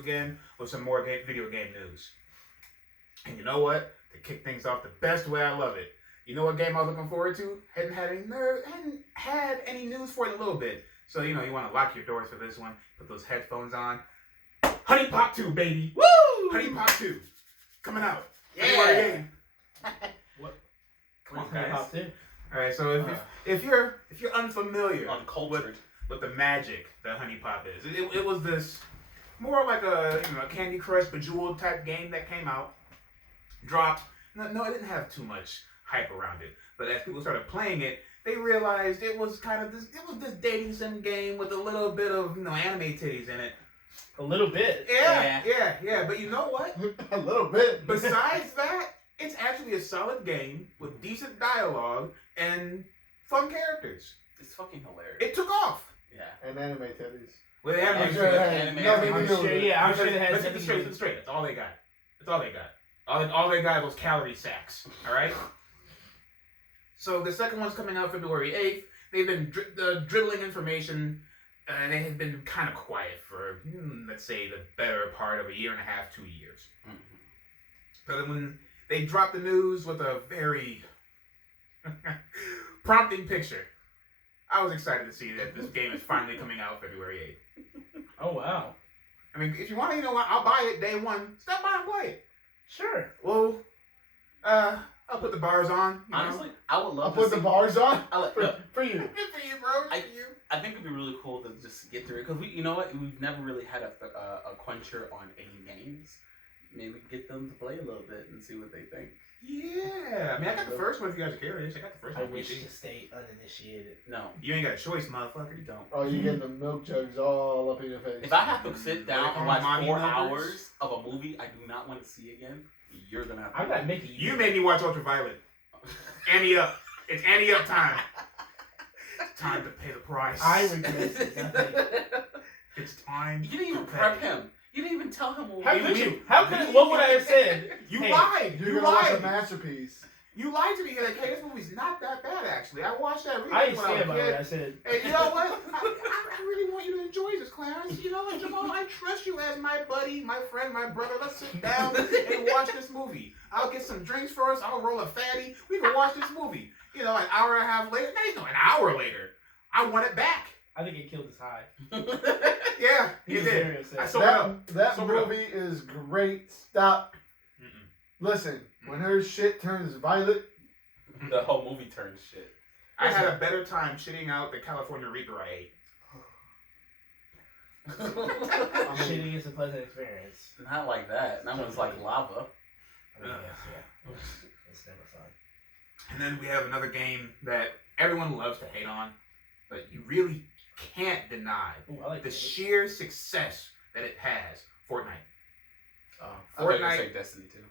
again with some more video game news. And you know what? To kick things off the best way, I love it. You know what game I was looking forward to? Hadn't had any news for it in a little bit. So, you want to lock your doors for this one. Put those headphones on. Honey Pot 2, baby. Woo! Honey Pot 2. Coming out. Yeah. What? Come on, guys. Alright, so if you're unfamiliar with the magic that Honey Pop is, it was this more like a Candy Crush Bejeweled type game that came out, dropped. No, it didn't have too much hype around it. But as people started playing it, they realized it was kind of this. It was this dating sim game with a little bit of anime titties in it. A little bit. Yeah. But you know what? A little bit. Besides that, it's actually a solid game with decent dialogue and fun characters. It's fucking hilarious. It took off. Yeah. And anime titties. Well, they have I'm sure I'm sure they had. Let's get this straight. That's all they got. All they got are those calorie sacks. All right. So the second one's coming out February 8th. They've been dribbling information. They have been kind of quiet for, let's say, the better part of a year and a half, 2 years. Mm-hmm. So then when they dropped the news with a very prompting picture, I was excited to see that this game is finally coming out February 8th. Oh, wow. I mean, if you want to, I'll buy it day one. Stop by and play it. Sure. Well, I'll put the bars on. Honestly, I would love I'll put the bars on for you. For you, bro. I think it'd be really cool to just get through it because we've never really had a quencher on any games. Maybe get them to play a little bit and see what they think. Yeah, I mean, I got the first one if you guys are curious. I got the first one. I wish to stay uninitiated. No, you ain't got a choice, motherfucker. You don't. Oh, you get the milk jugs all up in your face. If I have to sit down and watch 4 numbers? hours of a movie I do not want to see again, you're gonna have to. I'm not making you. You made me watch Ultraviolet. Annie up. It's Annie up time. It's time to pay the price. I regret it. It's time. You didn't even prep him. You didn't even tell him what How could you? What would I have said? You lied. You're gonna watch a masterpiece. You lied to me. You're like, hey, this movie's not that bad, actually. I watched that recently. I didn't stand by what I said. Hey, you know what? I really want you to enjoy this, Clarence. You know what, Jamal? I trust you as my buddy, my friend, my brother. Let's sit down and watch this movie. I'll get some drinks for us. I'll roll a fatty. We can watch this movie. An hour and a half later. No, an hour later. I want it back. I think it killed his high. Yeah, it did. That movie is great. Stop. Listen, when her shit turns violet, the whole movie turns shit. I had a better time shitting out the California Reaper I ate. Shitting is a pleasant experience. Not like that. That one's like lava. I mean, yeah. It's never fun. And then we have another game that everyone loves to hate on, but you really can't deny the sheer success that it has. Fortnite. Fortnite. Say Destiny too.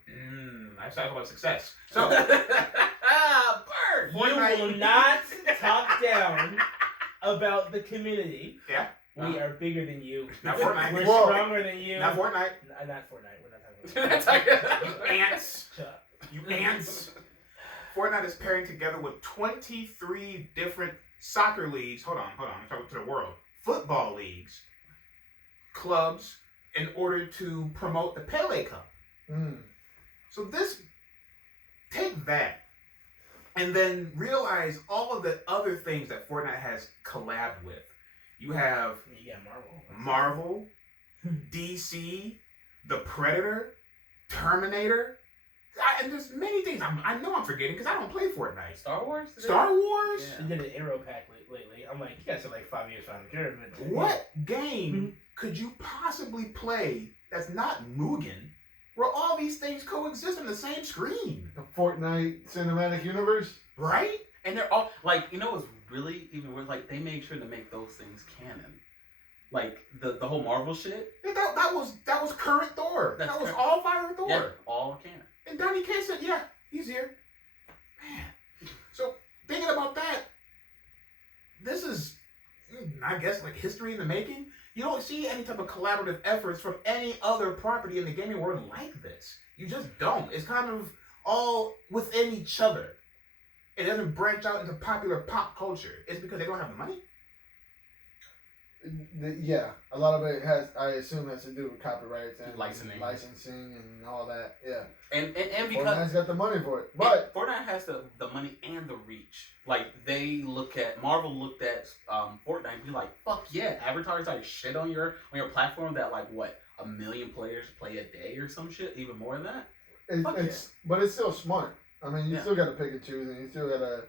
I talk about success. So, Bird. You will not talk down about the community. Yeah. We are bigger than you. Not Fortnite. We're stronger than you. Not Fortnite. Not Fortnite. We're not talking about You ants. You ants. Fortnite is pairing together with 23 different soccer leagues. Hold on. I'm talking to the world. Football leagues, clubs, in order to promote the Pele Cup. So take that, and then realize all of the other things that Fortnite has collabed with. You have Marvel, DC, The Predator, Terminator, and there's many things I know I'm forgetting because I don't play Fortnite. Star Wars? Star Wars? Yeah. They did an Arrow pack lately. I'm like, you guys are like 5 years behind the curve. What game could you possibly play that's not Mugen, where all these things coexist on the same screen? The Fortnite cinematic universe? Right? And they're all, like, what's really even worse? Like, they made sure to make those things canon. Like, the whole Marvel shit. That was current Thor. That was all fire Thor. Yeah, all canon. And Donny K said, yeah, he's here. Man. So, thinking about that, this is, I guess, like history in the making. You don't see any type of collaborative efforts from any other property in the gaming world like this. You just don't. It's kind of all within each other. It doesn't branch out into popular pop culture. It's because they don't have the money. Yeah, a lot of it has, I assume, has to do with copyrights and licensing and all that. Yeah, and because Fortnite's got the money for it, but Fortnite has the money and the reach. Like Marvel looked at Fortnite and be like, fuck yeah, advertise like shit on your platform that like what 1 million players play a day or some shit, even more than that. But it's still smart. I mean, you still got to pick and choose, and you still got to.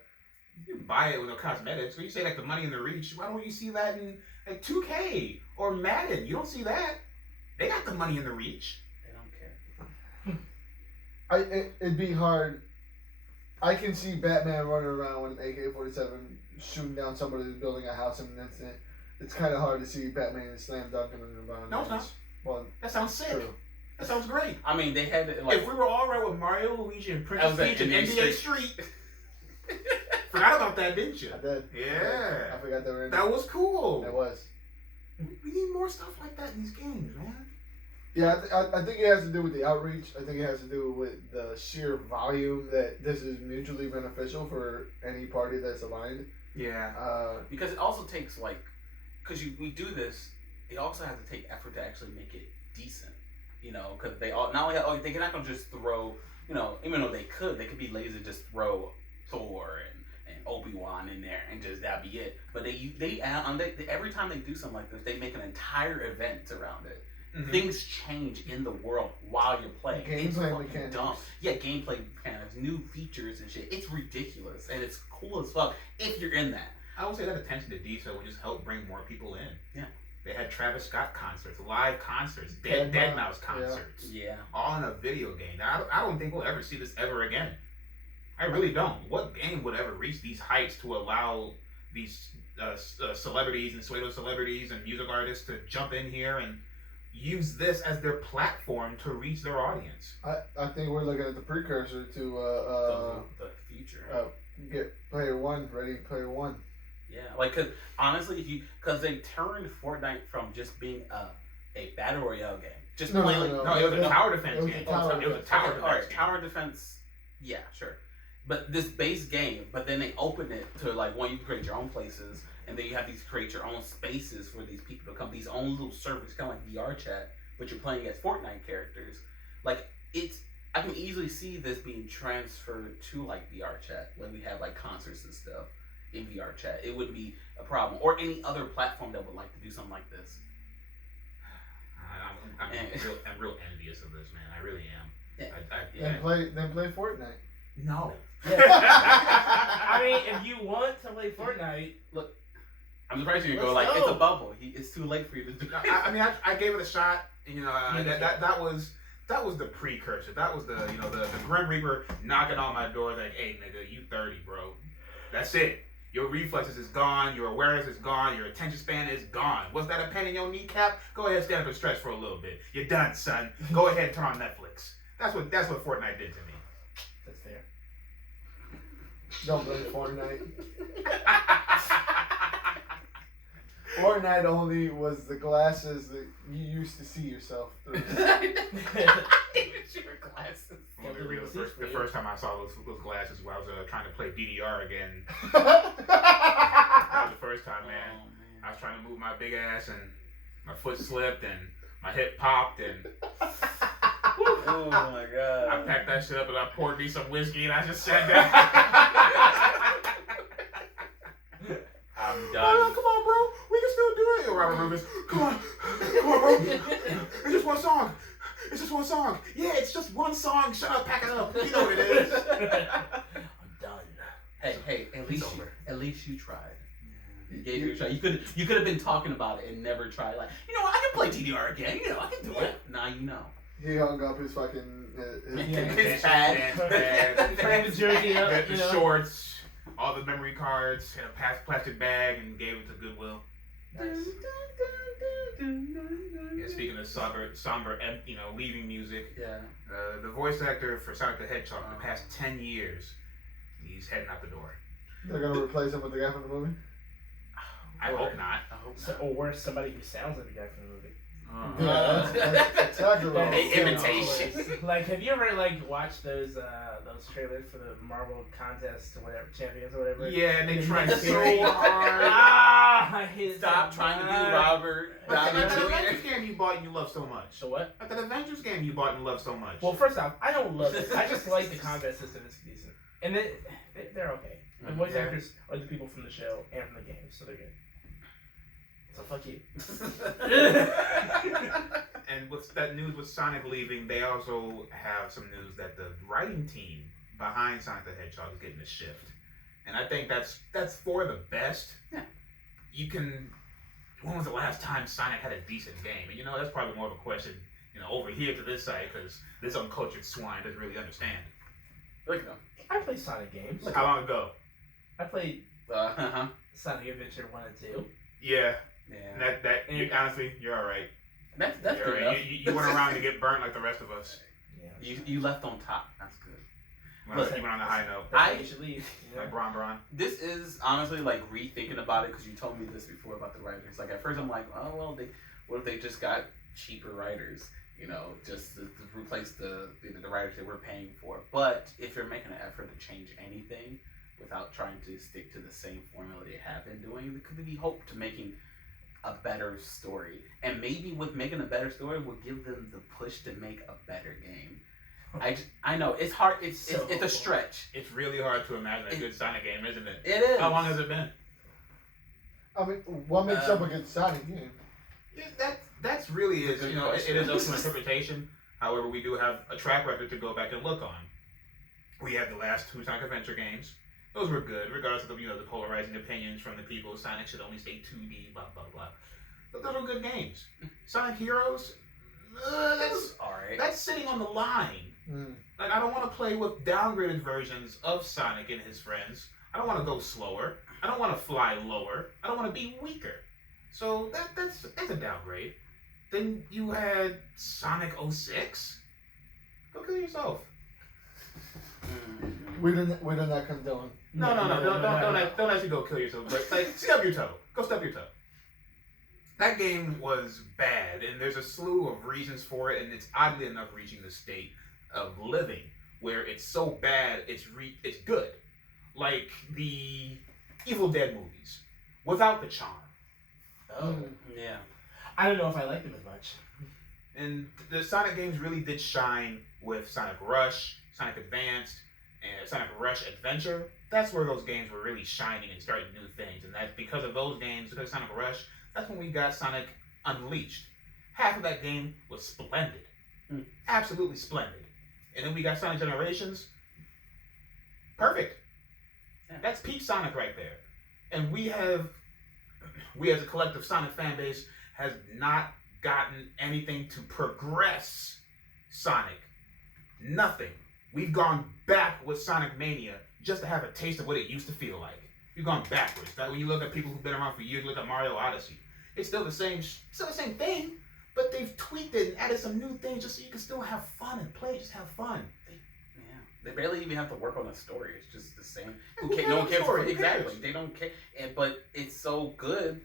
You buy it with no cosmetics. When you say like the money and the reach, why don't you see that in like 2K or Madden? You don't see that. They got the money and the reach. They don't care. It'd be hard. I can see Batman running around with an AK-47 shooting down somebody who's building a house in an instant. It's kind of hard to see Batman slam dunking in an environment. No, it's not. Well, that sounds sick. True. That sounds great. I mean, they had like if we were all right with Mario, Luigi, and Princess Peach and NBA Street. Forgot about that, didn't you? I did. Yeah. I forgot they were in that was cool. That was. We need more stuff like that in these games, man. Yeah, I think it has to do with the outreach. I think it has to do with the sheer volume that this is mutually beneficial for any party that's aligned. Yeah. Because it also takes because we do this, it also has to take effort to actually make it decent. You know, because they all not only they're not gonna just throw. You know, even though they could be lazy to just throw Thor and Obi-Wan in there and just that be it. But they every time they do something like this, they make an entire event around it. Mm-hmm. Things change in the world while you're playing. Gameplay mechanics. Dumb. Yeah, gameplay mechanics, new features and shit. It's ridiculous and it's cool as fuck if you're in that. I would say that attention to detail would just help bring more people in. Yeah. They had Travis Scott concerts, live concerts, Dead Mouse concerts. Yeah. All in a video game. I don't think we'll ever see this ever again. I really don't. What game would ever reach these heights to allow these celebrities and pseudo celebrities and music artists to jump in here and use this as their platform to reach their audience? I think we're looking at the precursor to the future. Get Player One, Ready Player One. Yeah, like cause honestly, because they turned Fortnite from just being a battle royale game, just no, it was a tower defense game. It was a tower defense. All right, tower defense. Yeah, sure. But this base game, but then they open it to like you can create your own places, and then you have these create your own spaces for these people to come, these own little servers, kind of like VR chat, but you're playing as Fortnite characters. Like I can easily see this being transferred to like VR chat when we have like concerts and stuff in VR chat. It wouldn't be a problem, or any other platform that would like to do something like this. I'm real envious of this, man. I really am. Yeah. Then play Fortnite. No. Yeah. I mean, if you want to play Fortnite, look, I'm surprised you go it's a bubble. It's too late for you to do. I gave it a shot. You know, that was the precursor. That was the Grim Reaper knocking on my door like, hey nigga, you 30, bro. That's it. Your reflexes is gone. Your awareness is gone. Your attention span is gone. Was that a pain in your kneecap? Go ahead, stand up and stretch for a little bit. You're done, son. Go ahead and turn on Netflix. That's what Fortnite did to me. That's fair. Don't blame Fortnite. Fortnite only was the glasses that you used to see yourself through. Your glasses. The first time I saw those glasses, when I was trying to play DDR again. That was the first time, man. Oh, man. I was trying to move my big ass, and my foot slipped, and my hip popped, and oh my god! I packed that shit up, and I poured me some whiskey, and I just sat down. I'm done. Come on, bro. We can still do it. Yo, Robert Rubens. Come on, bro. It's just one song. Yeah, it's just one song. Shut up, pack it up. You know what it is. I'm done. Hey, at least you tried. You gave it a try. You could have been talking about it and never tried. Like, I can play DDR again. I can do it. Now you know. He hung up his fucking his hat, the jersey up, the shorts, all the memory cards in a plastic bag, and gave it to Goodwill. Nice. Yeah, speaking of somber, leaving music. Yeah. The voice actor for Sonic the Hedgehog for the past 10 years, he's heading out the door. They're gonna replace him with the guy from the movie. I hope not. Or somebody who sounds like the guy from the movie. that's exactly what I was Hey, saying. imitation. Like, have you ever like watched those trailers for the Marvel contest or whatever, champions or whatever? Yeah, and they try so Mystery. hard. I hate it. Stop so trying to much. be Robert Like Downey that Jr. Avengers game you bought and you love so much. So what? Like that Avengers game you bought and love so much. Well, first off, I don't love it. I just like the combat system. It's decent, and they're okay. The voice Yeah. actors are the people from the show and from the game, so they're good. So fuck you. And with that news with Sonic leaving, they also have some news that the writing team behind Sonic the Hedgehog is getting a shift. And I think that's for the best. Yeah. You can. When was the last time Sonic had a decent game? And that's probably more of a question, over here to this side, because this uncultured swine doesn't really understand. Look at them. I play Sonic games. How long ago? I played Uh-huh. Sonic Adventure 1 and 2. Yeah. Yeah. And honestly, you're all right. That's You're good all enough. right. You went around to get burnt like the rest of us. Yeah. You left on top. That's good. You went on a high note. That's why you should leave. Like Bron. This is honestly like rethinking about it because you told me this before about the writers. Like at first I'm like, oh well, what if they just got cheaper writers? Just to replace the writers that we're paying for. But if you're making an effort to change anything without trying to stick to the same formula they have been doing, there could be hope to making a better story. And maybe with making a better story will give them the push to make a better game. I know it's hard. It's a stretch. It's really hard to imagine a good Sonic game, isn't it? It is. How long has it been? I mean, what makes up a good Sonic game? Yeah, that's really is. Good It question. is up to interpretation. However, we do have a track record to go back and look on. We had the last two Sonic Adventure games. Those were good, regardless of the polarizing opinions from the people. Sonic should only stay 2D, blah blah blah. But those were good games. Sonic Heroes, that's alright. that's sitting on the line. Like, I don't want to play with downgraded versions of Sonic and his friends. I don't want to go slower. I don't want to fly lower. I don't want to be weaker. So that's a downgrade. Then you had Sonic 06. Go kill yourself. We do not condone. No. Don't actually go kill yourself. But like, stub your toe. Go stub your toe. That game was bad, and there's a slew of reasons for it, and it's oddly enough reaching the state of living where it's so bad it's good, like the Evil Dead movies without the charm. Oh. Yeah. I don't know if I like them as much. And the Sonic games really did shine with Sonic Rush, Sonic Advanced, and Sonic Rush Adventure. That's where those games were really shining and starting new things. And that's because of those games, because of Sonic Rush, that's when we got Sonic Unleashed. Half of that game was splendid. Absolutely splendid. And then we got Sonic Generations. Perfect. Yeah. That's peak Sonic right there. And we as a collective Sonic fan base, has not gotten anything to progress Sonic. Nothing. We've gone back with Sonic Mania just to have a taste of what it used to feel like. We've gone backwards. Like when you look at people who've been around for years, look at Mario Odyssey. It's still the same thing, but they've tweaked it and added some new things just so you can still have fun and play. Just have fun. They barely even have to work on the story. It's just the same. No one cares for it. Exactly. They don't care. But it's so good,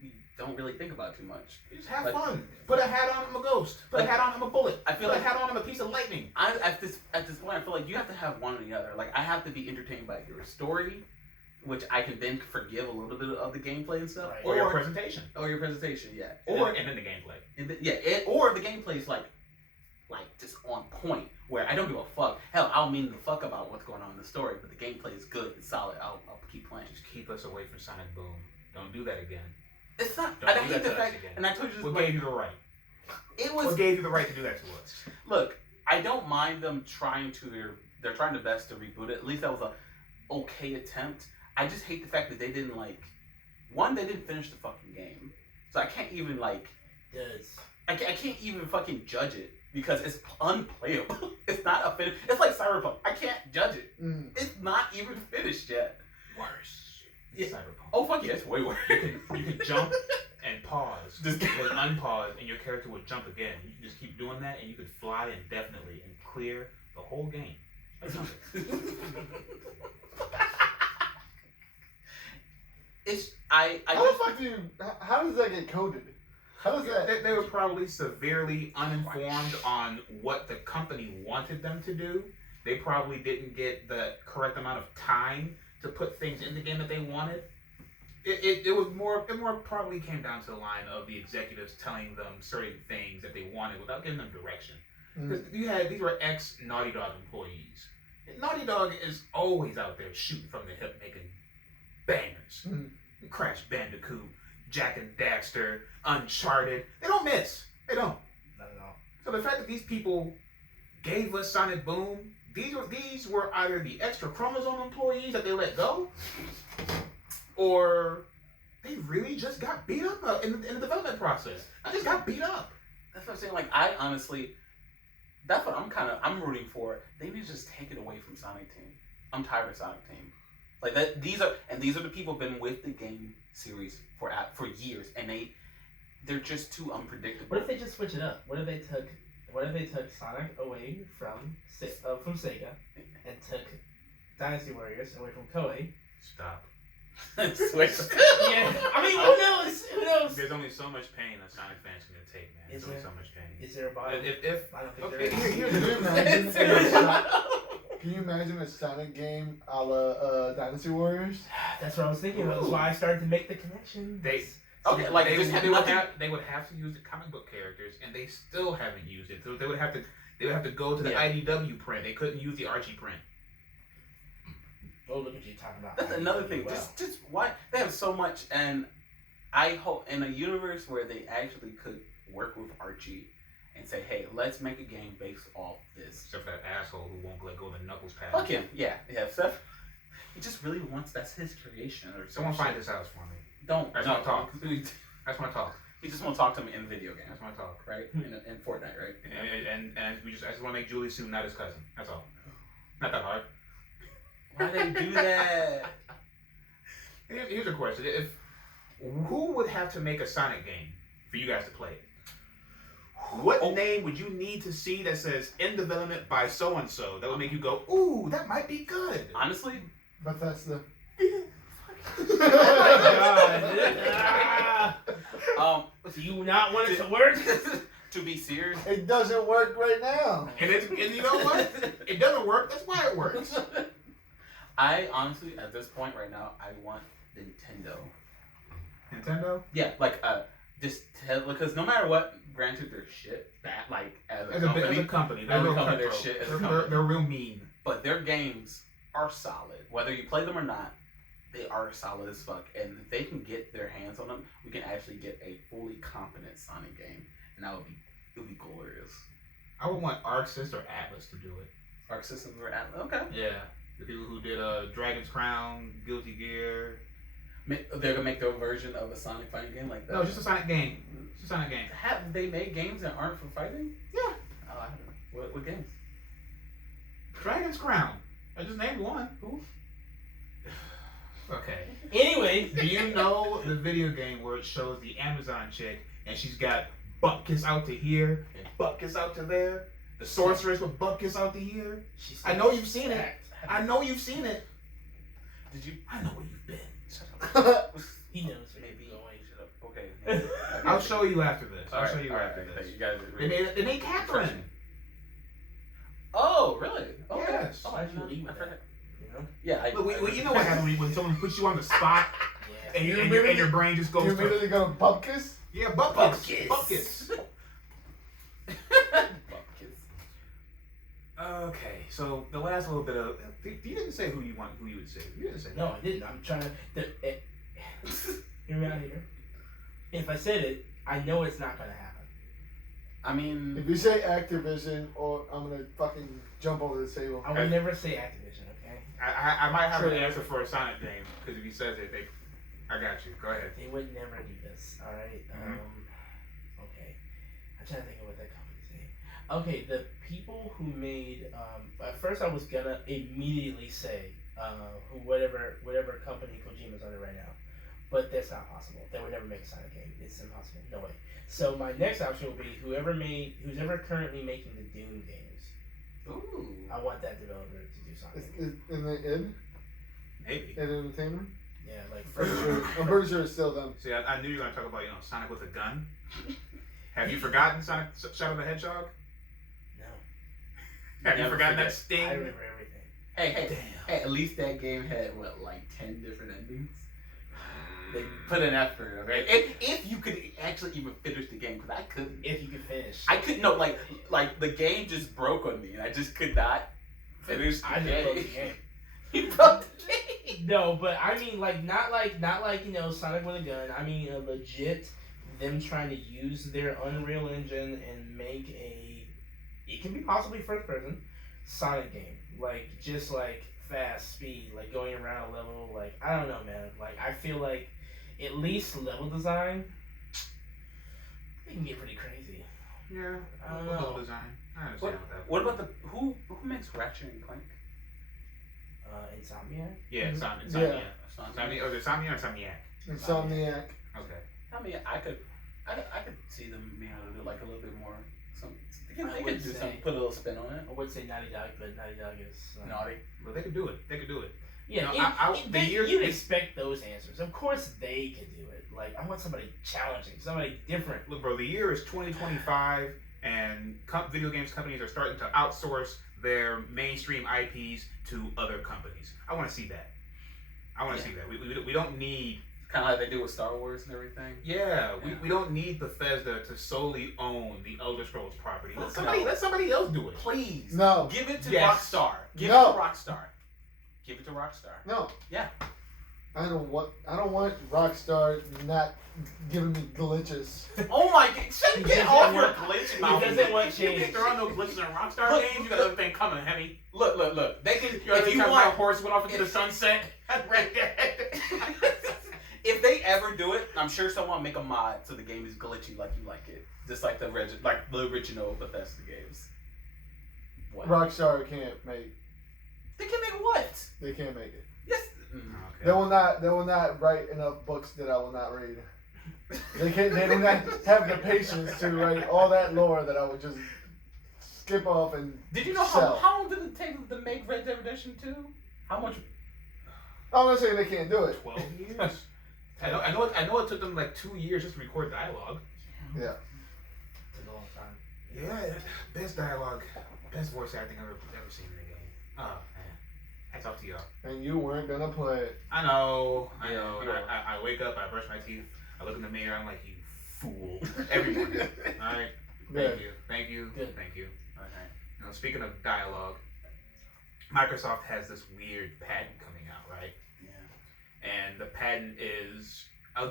you don't really think about it too much. Just have fun. Put a hat on, I'm a ghost. Put a hat on, I'm a bullet. I feel Put like a hat on, I'm a piece of lightning. At this point, I feel like you have to have one or the other. Like I have to be entertained by your story, which I can then forgive a little bit of the gameplay and stuff, Right. Or your presentation. or your presentation, yeah, And then the gameplay. or the gameplay's like just on point where I don't give a fuck. Hell, I'll mean the fuck about what's going on in the story, but the gameplay is good, it's solid. I'll keep playing. Just keep us away from Sonic Boom. Don't do that again. It's not. Don't I do hate that the to us fact, again. and I told you this. What like, gave you the right? it was. What gave you the right to do that to us? Look, I don't mind them trying to. They're trying their best to reboot it. At least that was a okay attempt. I just hate the fact that they didn't they didn't finish the fucking game, so I can't even Does. I can't even fucking judge it because it's unplayable. It's not a finish. It's like Cyberpunk. I can't judge it. It's not even finished yet. Worse. Yeah. Cyberpunk. Oh fuck yeah, it's way worse. You can jump and pause, Just- then unpause, and your character would jump again. You can just keep doing that, and you could fly indefinitely and clear the whole game. Like nothing. It's I How the fuck how does that get coded? How does that? They were probably severely uninformed on what the company wanted them to do. They probably didn't get the correct amount of time to put things in the game that they wanted. It more probably came down to the line of the executives telling them certain things that they wanted without giving them direction. Because these were ex Naughty Dog employees. Naughty Dog is always out there shooting from the hip, making bangers. Crash Bandicoot, Jak and Daxter, Uncharted. They don't miss. They don't. Not at all. So the fact that these people gave us Sonic Boom, these were either the extra chromosome employees that they let go, or they really just got beat up in the development process. I just got beat up. That's what I'm saying. Like, I honestly, that's what I'm rooting for. They need to just take it away from Sonic Team. I'm tired of Sonic Team. Like that. These are the people who've been with the game series for years, and they're just too unpredictable. What if they just switch it up? What if they took Sonic away from Sega and took Dynasty Warriors away from Koei? Stop. Switch. Yeah, I mean, who knows? Who knows? There's only so much pain that Sonic fans can take, man. There's only so much pain. Is there a bottom? If I don't think okay, there is. here's Can you imagine? Can you imagine a Sonic game a la Dynasty Warriors? That's what I was thinking about. That's why I started to make the connection. Okay, like they just would have to use the comic book characters, and they still haven't used it. So they would have to go to the IDW print. They couldn't use the Archie print. Oh, look at you talking about. That's another thing. Wow. Just why they have so much, and I hope in a universe where they actually could work with Archie and say, hey, let's make a game based off this. Except for that asshole who won't let go of the Knuckles pad. Fuck him. Yeah. Seth. He just really wants that's his creation or Someone some find shit. this house for me. Don't. That's no, my talk. That's my talk. He just want to talk to him in video games, That's my talk. right? In Fortnite, right? And I just want to make Julie Sue not his cousin. That's all. Not that hard. Why they do that? Here's a question: who would have to make a Sonic game for you guys to play it? What name would you need to see that says in development by so and so that would make you go, ooh, that might be good? Honestly, Bethesda. Oh my god. Do you not want it to work? to be serious, It doesn't work right now. And you know what? It doesn't work. That's why it works. I honestly, at this point right now, I want Nintendo. Nintendo? Yeah, like because no matter what, granted they're shit. That like as a company, they're real they're cutthroat. shit. They're real mean. But their games are solid. Whether you play them or not, they are solid as fuck. And if they can get their hands on them, we can actually get a fully competent Sonic game, and it would be glorious. I would want ArcSys or Atlas to do it. Arc Systems were at okay. Yeah. The people who did Dragon's Crown, Guilty Gear. They're gonna make their version of a Sonic fighting game like that. No, just a Sonic game. Just a Sonic game. Have they made games that aren't for fighting? Yeah. Oh, I haven't. What games? Dragon's Crown. I just named one. Who? Okay. Anyway, Do you know the video game where it shows the Amazon chick and she's got butt kiss out to here and butt kiss out to there? The sorceress with butt kiss out to here? I know you've seen it. I know you've seen it. Did you? I know where you've been. Shut up. He knows where Maybe. you're going. Shut up. Okay. I'll show you after this. I'll Alright, show you alright, after alright. this. You guys are They made Catherine. Oh, really? Okay. Yes. Oh, I didn't know. Actually, I forgot. You know? Yeah. Look, you know what happens when someone puts you on the spot Yeah. and your brain just You goes to immediately go bub kiss? yeah, butt Butt kiss. kiss. Butt kiss. Buckets. Okay, so the last little bit of you didn't say who you would say. You didn't say No, I didn't. I'm trying to. Hear me out here. If I said it, I know it's not gonna happen. I mean, If you say Activision, or I'm gonna fucking jump over the table. I would never say Activision. Okay. I might have Sure. an answer for a Sonic game because if he says it, I got you. Go ahead. They would never do this. All right. Mhm. Okay. I'm trying to think of what that company's name. Okay, the people who made. At first, I was gonna immediately say whatever company Kojima's under right now, but that's not possible. They would never make a Sonic game. It's impossible. No way. So my next option would be who's ever currently making the Doom games. ooh. I want that developer to do Sonic. Is in the id? Maybe. Id Entertainment? Yeah, like I'm pretty sure it's still them. See, I knew you were going to talk about, Sonic with a gun. Have you forgotten Sonic Shadow the Hedgehog? No. Have you forgotten that sting? I remember everything. Hey, Damn. hey, at least that game had like 10 different endings. They put an effort, okay? If you could actually even finish the game, because I couldn't. If you could finish. I couldn't. No, like the game just broke on me, and I just could not finish the I just game. broke the game. You broke the game. No, but I mean, like not like Sonic with a gun. I mean, legit them trying to use their Unreal Engine and make it can be possibly first person Sonic game, like just like fast speed, like going around a level. Like I don't know, man. Like I feel like at least level design, it can get pretty crazy. Yeah, I don't level know. design. I understand what that. What about who makes Ratchet and Clank? Insomniac. Yeah, Insomniac. Yeah. Insomniac. Oh, is it Insomniac or Insomniac? Insomniac. Okay. I mean, I could see them being able to do like a little bit more. They I could would do say- something, put a little spin on it. I would say Naughty Dog, but Naughty Dog is Naughty. Well, they could do it. They could do it. Yeah, you'd expect those answers. Of course, they could do it. Like I want somebody challenging, somebody different. Look, bro, the year is 2025, and video games companies are starting to outsource their mainstream IPs to other companies. I want to see that. I want to see that. We don't need... Kind of like they do with Star Wars and everything. Yeah, we don't need Bethesda to solely own the Elder Scrolls property. Let Let somebody else do it. Please. No. Give it to Yes. Rockstar. Give No. it to Rockstar. Give it to Rockstar. No. Yeah. I don't want Rockstar not giving me glitches. Oh my god. Shut He get doesn't off your want- glitch he mouth. doesn't want You change. think there are no glitches in Rockstar Look, games? You got other thing coming, heavy. Look. They can. You If you my want, horse went off into the sunset. Red Dead. if they ever do it, I'm sure someone will make a mod so the game is glitchy like you like it, just like the original Bethesda games. What? Rockstar can't make. They can make what? They can't make it. Yes. They will not write enough books that I will not read. They do not have the patience to write all that lore that I would just skip off and Did you know sell. how long did it take to make Red Dead Redemption 2? How much? I'm not saying they can't do it. 12 years. I know it took them like 2 years just to record dialogue. Yeah. It's a long time. Yeah, best dialogue, best voice acting I've ever seen in a game. Oh man, hats off to y'all. And you weren't gonna play it. I know. Yeah, And I wake up, I brush my teeth, I look in the mirror, I'm like, you fool. Every morning. All right. Good. Thank you. Good. Thank you. Okay. Speaking of dialogue, Microsoft has this weird patent coming out, right? Yeah. And the patent is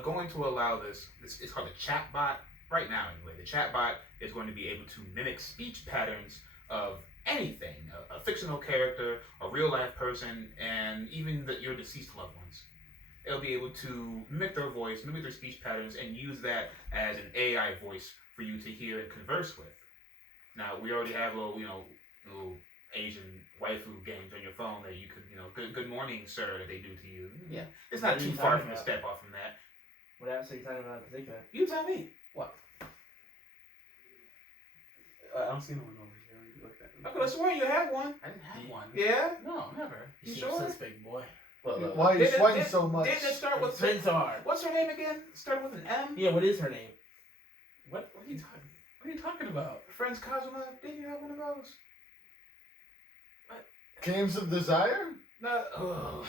going to allow this. It's called a chatbot right now. Anyway, the chatbot is going to be able to mimic speech patterns of anything, a fictional character, a real life person, and even your deceased loved ones. It'll be able to mimic their voice, mimic their speech patterns, and use that as an AI voice for you to hear and converse with. Now, we already have little Asian waifu games on your phone that you could, good morning, sir, that they do to you. Yeah. It's not What are too you far talking from a about? step off from that. What else are you talking about in particular? You tell me. What? I don't see no one over here. Look at I could have sworn you had one. I didn't have one. Yeah? No, never. You You seem sure? suspect, boy. Look. Why are you Didn't- sweating didn't- so much? Didn't it start with Friends hard. What's her name again? Started with an M? Yeah, what is her name? What are you talking? What are you talking about? Friends Kazuma? Didn't you have one of those? Games of Desire? No. Oh.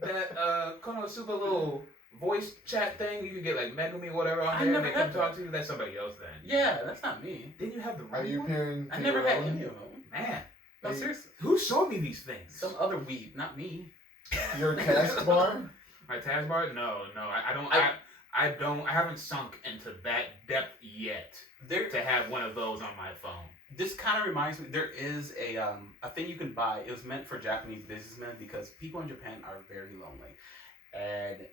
That Konosuba little voice chat thing, you could get like Megumi or whatever on I there and never they come had talk to you. That's somebody else then. Yeah, that's not me. Didn't you have the Are ring you one? peering? I to never your had own? any of them. Man, No, Are you- seriously. who showed me these things? Some other weed, not me. Your taskbar? My taskbar? No, I haven't sunk into that depth yet There, to have one of those on my phone. this kind of reminds me. There is a thing you can buy. It was meant for Japanese businessmen because people in Japan are very lonely, and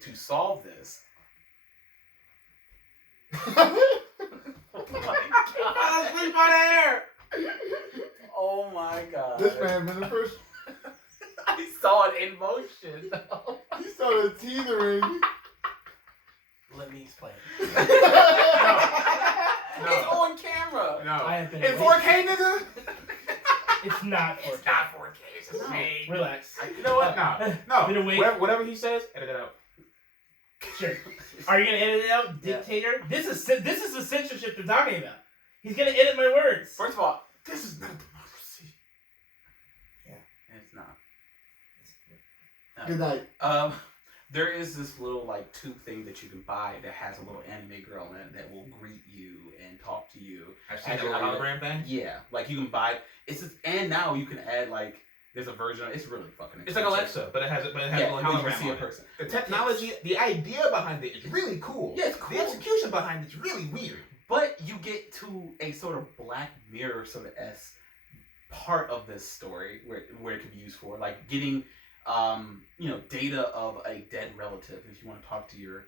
to solve this. I sleep on air. Oh my god! This man been the first. I saw it in motion. He started teetering. Let me explain. It's on camera. No. I have been In 4K, nigga? It's not 4K. It's not 4K. It's Relax. You know what? No. Been awake. Whatever he says, edit it out. Sure. Are you gonna edit it out, Yeah. dictator? This is the censorship they're talking about. He's gonna edit my words. First of all, This is not a democracy. it's not. Good night. There is this little like tube thing that you can buy that has a little anime girl in it that will greet you and talk to you. I've seen the hologram thing. Yeah, like you can buy and now you can add like there's a version. It's really fucking. It's like Alexa, but it has a Yeah, little you can hologram see a on it. person. The technology, the idea behind it is really cool. Yeah, it's cool. The execution behind it's really weird. But you get to a sort of Black Mirror sort of part of this story where it could be used for, like getting data of a dead relative if you want to talk to your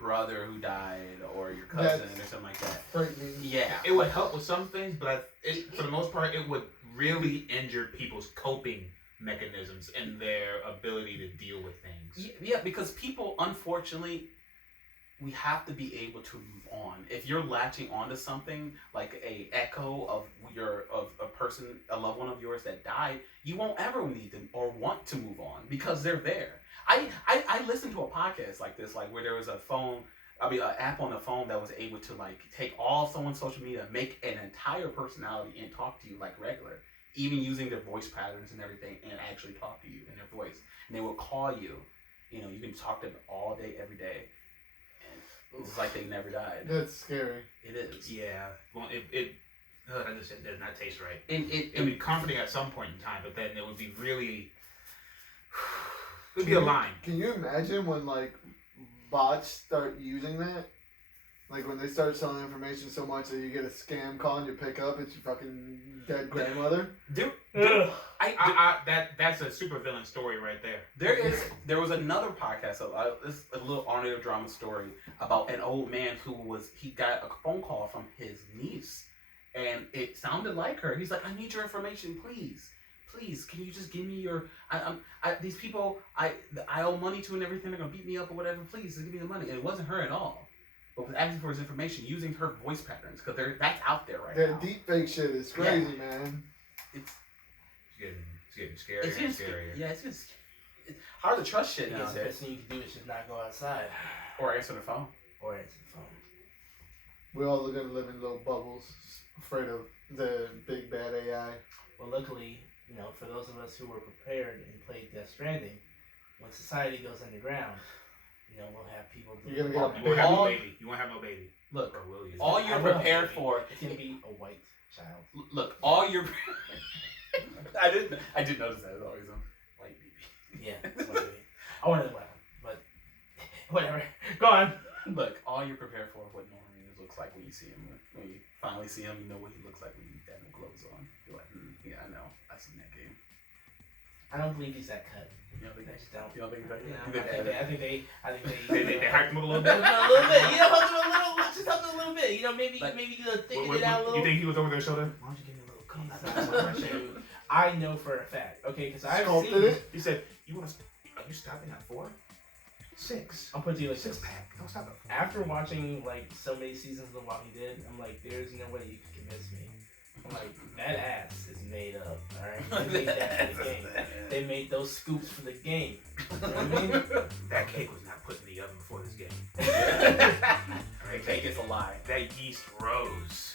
brother who died or your cousin or something like that. Frightening. Yeah, It would help with some things, but for the most part, it would really injure people's coping mechanisms and their ability to deal with things. Yeah, because people, unfortunately, we have to be able to move on. If you're latching onto something like a echo of a person, a loved one of yours that died, you won't ever need them or want to move on because they're there. I listened to a podcast like this, like where there was an app on the phone that was able to like take all someone's social media, make an entire personality and talk to you like regular, even using their voice patterns and everything, and actually talk to you in their voice. And they will call you. You can talk to them all day, every day. It's like they never died. That's scary. It is. Yeah. Well, that just does not taste right. It would be comforting at some point in time, but then it would be really. It would be a line. Can you imagine when like bots start using that? Like when they start selling information so much that you get a scam call and you pick up, it's your fucking dead grandmother. That's a supervillain story right there. There was another podcast, this a little audio drama story about an old man he got a phone call from his niece, and it sounded like her. He's like, I need your information, please. Please, can you just give me your? These people I owe money to and everything. They're gonna beat me up or whatever. Please, just give me the money. And it wasn't her at all, but was asking for his information using her voice patterns because that's out there right now. That deep fake shit is crazy, man. It's getting scarier It's and scarier. Yeah, it's hard to trust shit I guess the nowadays. best thing you can do is just not go outside Or answer the phone. or answer the phone. We all are gonna live in little bubbles, afraid of the big bad AI. Well, luckily, for those of us who were prepared and played Death Stranding, when society goes underground, we'll have people. You're gonna get You won't have no baby. You won't have no baby. Look, Or will you? all I you're will have prepared a baby. for. It's gonna be a white child. Look, all you're. I did notice that. It's always a white baby. Yeah, that's what I mean. I wanted to laugh, but whatever. Go on. Look, all you're prepared for is what Norman looks like when you see him. When you finally see him, you know what he looks like when he's got no clothes on. You're like, yeah, I know. I've seen that game. I don't believe he's that cut. You don't think I just don't. You don't think that? Yeah, You think I think they They hyped him up a little a bit. little bit. Help him a little. Just help him a little bit. Maybe thicken it out a little. You think he was over their shoulder? Why don't you give me a little cum? I know for a fact. Okay, because I've Sculpted seen. it? He said, are you stopping at 4? 6. I'll put it to you like Six this. pack. Don't stop at 4. After watching like so many seasons of The Walking Dead, I'm like, there's no way you can convince me. I'm like, that ass is made up. All right, they made that for the game. They made those scoops for the game. You know what I mean? That cake was not put in the oven before this game. The cake is a lie. That yeast rose.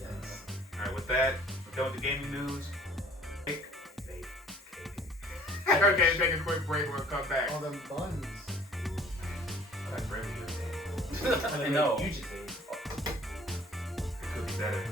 Yes. Alright, with that, we're done with the gaming news. Cake. Okay, take a quick break. We'll come back. All them buns. That's very good. I know. You just did. It could be better.